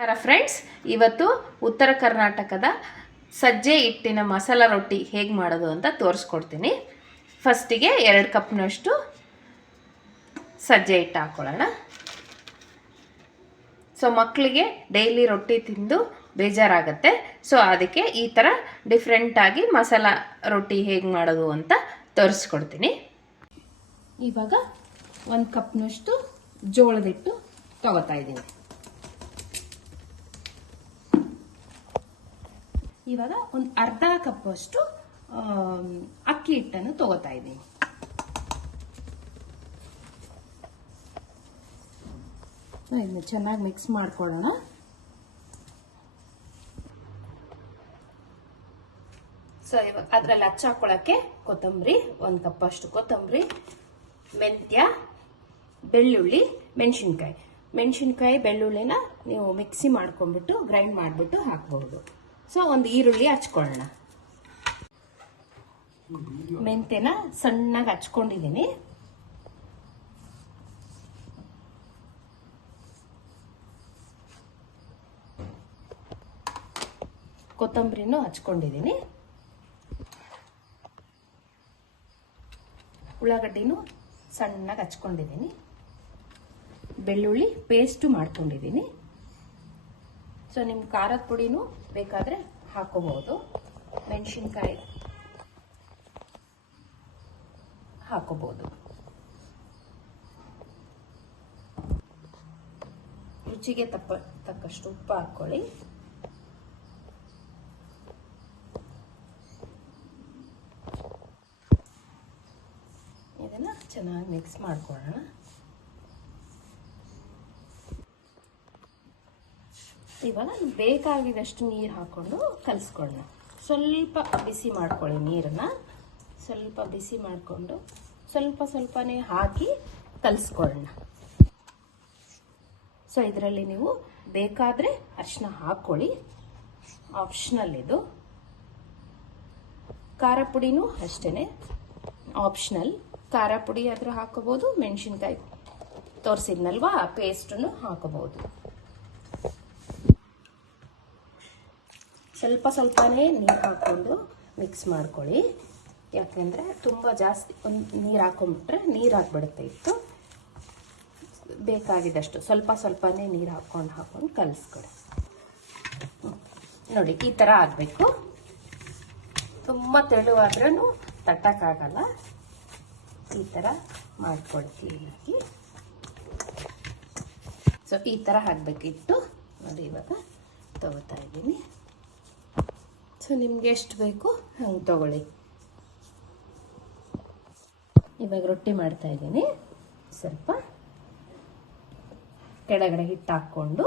Friends, ಇವತ್ತು ಉತ್ತರ ಕರ್ನಾಟಕದ ಸಜ್ಜೆ ಹಿಟ್ಟಿನ ಮಸಾಲ ರೊಟ್ಟಿ ಹೇಗೆ ಮಾಡೋದು ಅಂತ ತೋರಿಸ್ಕೊಡ್ತೀನಿ. ಫಸ್ಟಿಗೆ 2 ಕಪ್ನಷ್ಟು ಸಜ್ಜೆ ಹಿಟ್ಟು ಹಾಕ್ಕೊಳ್ಳೋಣ. ಸೊ ಮಕ್ಕಳಿಗೆ ಡೈಲಿ ರೊಟ್ಟಿ ತಿಂದು ಬೇಜಾರಾಗುತ್ತೆ. ಸೊ ಅದಕ್ಕೆ ಈ ಥರ ಡಿಫ್ರೆಂಟಾಗಿ ಮಸಾಲ ರೊಟ್ಟಿ ಹೇಗೆ ಮಾಡೋದು ಅಂತ ತೋರಿಸ್ಕೊಡ್ತೀನಿ. ಇವಾಗ 1 ಕಪ್ನಷ್ಟು ಜೋಳದ ಹಿಟ್ಟು ತಗೋತಾ ಇದ್ದೀನಿ. ಇವಾಗ ಒಂದು ಅರ್ಧ ಕಪ್ಪಷ್ಟು ಅಕ್ಕಿ ಹಿಟ್ಟನ್ನು ತಗೋತಾ ಇದ್ದೀನಿ. ಇದನ್ನ ಚೆನ್ನಾಗಿ ಮಿಕ್ಸ್ ಮಾಡ್ಕೊಳ್ಳೋಣ. ಸೊ ಇವಾಗ ಅದ್ರಲ್ಲಿ ಹಚ್ಚಾಕೊಳ್ಳೋಕ್ಕೆ ಕೊತ್ತಂಬರಿ, 1 ಕಪ್ಪಷ್ಟು ಕೊತ್ತಂಬರಿ, ಮೆಂತ್ಯ, ಬೆಳ್ಳುಳ್ಳಿ, ಮೆಣಸಿನ್ಕಾಯಿ ಬೆಳ್ಳುಳ್ಳಿನ ನೀವು ಮಿಕ್ಸಿ ಮಾಡ್ಕೊಂಡ್ಬಿಟ್ಟು ಗ್ರೈಂಡ್ ಮಾಡಿಬಿಟ್ಟು ಹಾಕಬಹುದು. ಸೊ ಒಂದು ಈರುಳ್ಳಿ ಹಚ್ಕೊಳ್ಳೋಣ. ಮೆಂತ್ಯನ ಸಣ್ಣಗೆ ಹಚ್ಕೊಂಡಿದ್ದೀನಿ. ಕೊತ್ತಂಬರಿನೂ ಹಚ್ಕೊಂಡಿದ್ದೀನಿ. ಉಳ್ಳಾಗಡ್ಡಿನೂ ಸಣ್ಣಗೆ ಹಚ್ಕೊಂಡಿದ್ದೀನಿ. ಬೆಳ್ಳುಳ್ಳಿ ಪೇಸ್ಟು ಮಾಡ್ಕೊಂಡಿದ್ದೀನಿ. ಸೊ ನಿಮ್ಮ ಖಾರದ ಪುಡಿನೂ ಬೇಕಾದರೆ ಹಾಕೋಬಹುದು. ಮೆಣಸಿನ್ಕಾಯಿ ಹಾಕೋಬಹುದು. ರುಚಿಗೆ ತಕ್ಕಷ್ಟು ಉಪ್ಪು ಹಾಕೊಳ್ಳಿ. ಇದನ್ನ ಚೆನ್ನಾಗಿ ಮಿಕ್ಸ್ ಮಾಡ್ಕೊಳ್ಳೋಣ. ಇವಾಗ ಬೇಕಾಗಿದಷ್ಟು ನೀರು ಹಾಕೊಂಡು ಕಲಿಸ್ಕೊಳ್ಳೋಣ. ಸ್ವಲ್ಪ ಬಿಸಿ ಮಾಡ್ಕೊಳ್ಳಿ. ನೀರನ್ನ ಸ್ವಲ್ಪ ಬಿಸಿ ಮಾಡಿಕೊಂಡು ಸ್ವಲ್ಪನೇ ಹಾಕಿ ಕಲಿಸ್ಕೊಳ್ಳೋಣ. ಸೊ ಇದರಲ್ಲಿ ನೀವು ಬೇಕಾದರೆ ಅರಿಶಿನ ಹಾಕ್ಕೊಳ್ಳಿ, ಆಪ್ಷನಲ್ ಇದು. ಖಾರ ಪುಡಿನೂ ಅಷ್ಟೇ ಆಪ್ಷನಲ್. ಖಾರ ಪುಡಿ ಆದರೂ ಹಾಕೋಬಹುದು, ಮೆಣಸಿನ್ಕಾಯಿ ತೋರಿಸಿದ್ನಲ್ವಾ ಆ ಪೇಸ್ಟನ್ನು ಹಾಕೋಬಹುದು. ಸ್ವಲ್ಪನೇ ನೀರು ಹಾಕ್ಕೊಂಡು ಮಿಕ್ಸ್ ಮಾಡ್ಕೊಳ್ಳಿ. ಯಾಕೆಂದರೆ ತುಂಬ ಜಾಸ್ತಿ ನೀರು ಹಾಕೊಂಡ್ಬಿಟ್ರೆ ನೀರು ಹಾಕ್ಬಿಡುತ್ತೆ ಇತ್ತು. ಬೇಕಾಗಿದ್ದಷ್ಟು ಸ್ವಲ್ಪನೇ ನೀರು ಹಾಕ್ಕೊಂಡು ಕಲಿಸ್ಕೊಡಿ. ನೋಡಿ ಈ ಥರ ಆಗಬೇಕು. ತುಂಬ ತೆಳುವಾದ್ರೂ ತಟ್ಟಕ್ಕಾಗಲ್ಲ. ಈ ಥರ ಮಾಡ್ಕೊಳ್ಳಿ ಕ್ಲೀನಾಗಿ. ಸೊ ಈ ಥರ ಹಾಕಬೇಕಿತ್ತು. ನೋಡಿ ಇವಾಗ ತಗೋತಾ ಇದ್ದೀನಿ. ಸೊ ನಿಮ್ಗೆ ಎಷ್ಟು ಬೇಕು ಹಂಗೆ ತಗೊಳ್ಳಿ. ಇವಾಗ ರೊಟ್ಟಿ ಮಾಡ್ತಾ ಇದ್ದೀನಿ. ಸ್ವಲ್ಪ ಕೆಳಗಡೆ ಹಿಟ್ಟು ಹಾಕ್ಕೊಂಡು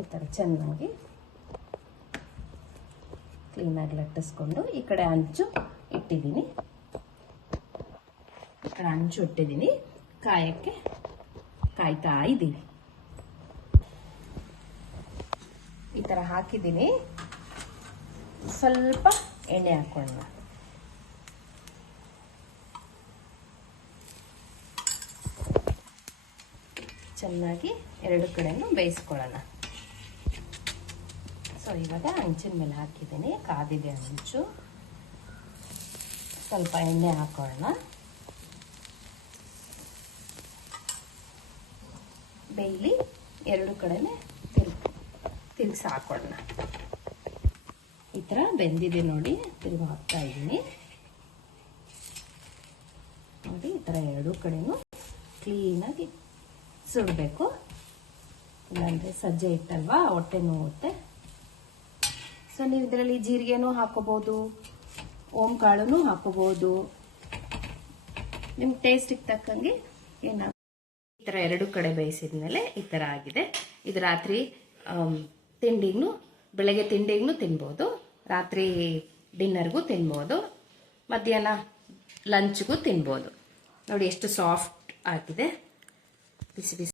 ಈ ಥರ ಚೆನ್ನಾಗಿ ಕ್ಲೀನಾಗಿ ಲಟ್ಟಿಸ್ಕೊಂಡು ಈ ಕಡೆ ಹಂಚು ಇಟ್ಟಿದ್ದೀನಿ. ಕಾಯಕ್ಕೆ ಕಾಯ್ತಾ ಇದ್ದೀನಿ. ಈ ಥರ ಹಾಕಿದ್ದೀನಿ. ಸ್ವಲ್ಪ ಎಣ್ಣೆ ಹಾಕೊಳ್ಳೋಣ. ಚೆನ್ನಾಗಿ 2 ಕಡೆನೂ ಬೇಯಿಸ್ಕೊಳ್ಳೋಣ. ಸೊ ಇವಾಗ ಹಂಚಿನ ಮೇಲೆ ಹಾಕಿದ್ದೀನಿ. ಕಾದಿದೆ ಹಂಚು. ಸ್ವಲ್ಪ ಎಣ್ಣೆ ಹಾಕೊಳ್ಳೋಣ. ಬೇಯಲಿ. 2 ಕಡೆನೇ ತಿರುಗಿಸಿ ಹಾಕೊಳ್ಳೋಣ. ಈ ಥರ ಬೆಂದಿದೆ ನೋಡಿ. ತಿರುಗಿ ಹಾಕ್ತಾ ಇದ್ದೀನಿ. ನೋಡಿ ಈ ಥರ 2 ಕಡೆನೂ ಕ್ಲೀನಾಗಿ ಸುಡಬೇಕು. ಇಲ್ಲಾಂದರೆ ಸಜ್ಜೆ ಹಿಟ್ಟಲ್ವಾ ಹೊಟ್ಟೆ ನೋವುತ್ತೆ. ಸೊ ನೀವು ಇದರಲ್ಲಿ ಜೀರಿಗೆನೂ ಹಾಕೋಬಹುದು, ಓಂ ಕಾಳನ್ನು ಹಾಕೋಬಹುದು. ನಿಮ್ಮ ಟೇಸ್ಟಿಗೆ ತಕ್ಕಂಗೆ ಏನಾಗ. ಈ ಥರ 2 ಕಡೆ ಬೇಯಿಸಿದ್ಮೇಲೆ ಈ ಥರ ಆಗಿದೆ. ಇದು ರಾತ್ರಿ ಬೆಳಗ್ಗೆ ತಿಂಡಿಗೂ ತಿನ್ಬೋದು, ರಾತ್ರಿ ಡಿನ್ನರ್ಗೂ ತಿನ್ಬೋದು, ಮಧ್ಯಾಹ್ನ ಲಂಚ್ಗೂ ತಿನ್ಬೋದು. ನೋಡಿ ಎಷ್ಟು ಸಾಫ್ಟ್ ಆಗಿದೆ. ಬಿಸಿ